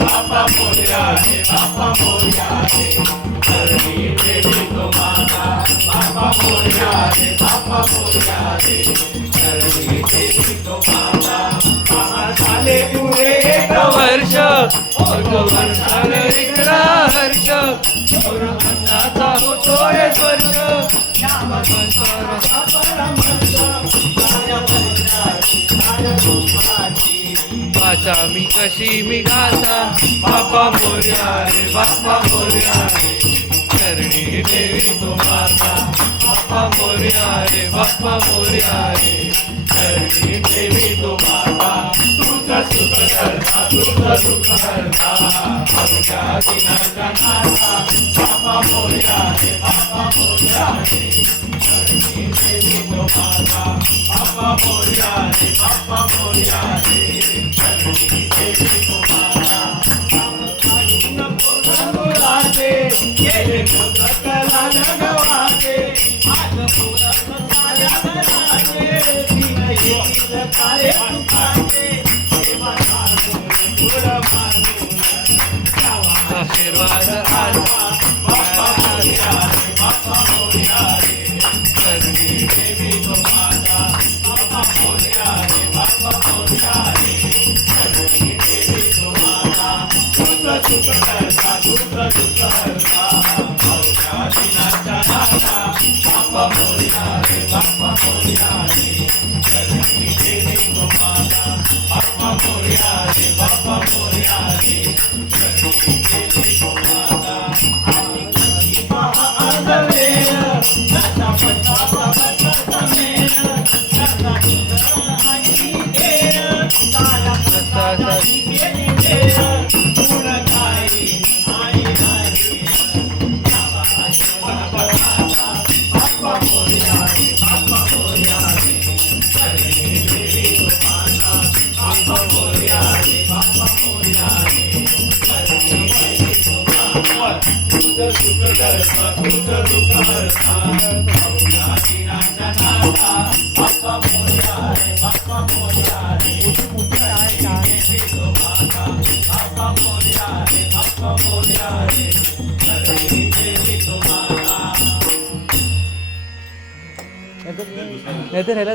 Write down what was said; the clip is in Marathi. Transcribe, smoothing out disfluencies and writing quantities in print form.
बाप्पा मोरया रे बाप्पा मोरया रे धरणी देवी तुम्हाला बाप्पा मोरया रे बाप्पा मोरया रे धरणी देवी तुम्हाला झाले पुरे एक वर्ष वर्षाला इकडा हर्ष अन्नाचा होतोय स्पर्श वाचा मी कशी मी गाथा बाप्पा मोरया रे बाप्पा मोरया रे धरणी देवी तुम्हाला बाप्पा मोरया रे बाप्पा मोरया रे धरणी देवी तुम्हाला तुझं सुख करता तुझं सुख करता आमच्या दिनाचा नाथा बाप्पा मोरया रे बाप्पा मोरया रे धरणी देवी तुम्हाला बाप्पा मोरया रे बाप्पा मोरया रे धरणी देवी तुम्हाला गेले मोदकला नगवाचे आज पुरत साऱ्या घराचे दिन येईल काय तुकाचे देवा मानून पुर मानून आशीर्वाद आला बाप्पा मोरया रे बाप्पा मोरया रे धरणी देवी तुम्हाला बाप्पा मोरया रे बाप्पा मोरया रे धरणी देवी तुम्हाला तुझं सुख करता तुझं सुख करता आमच्या दिनाचा नाथा बाप्पा मोरया रे बाप्पा मोरया रे धरणी देवी तुम्हाला बाप्पा मोरया रे बाप्पा मोरया रे धरणी देवी तुम्हाला आम्ही कशी पहा आजवेळ त्याचा पत्ता मेळ त्याचा सुंदर आणि खेळ तारा प्रसादाची केली खेळ गुण गाई आई गाई बाप्पा मोरया रे बाप्पा मोरया रे धरणी देवी तुम्हाला बाप्पा मोरया रे बाप्पा मोरया रे धरणी देवी तुम्हाला तुझं सुख करता तुझं दुःख हरता आमच्या दिनाचा नाथा बाप्पा मोरया रे बाप्पा मोरया रे धरणी देवी तुम्हाला बाप्पा मोरया रे बाप्पा मोरया रे धरणी देवी तुम्हाला नाही तर ह्याला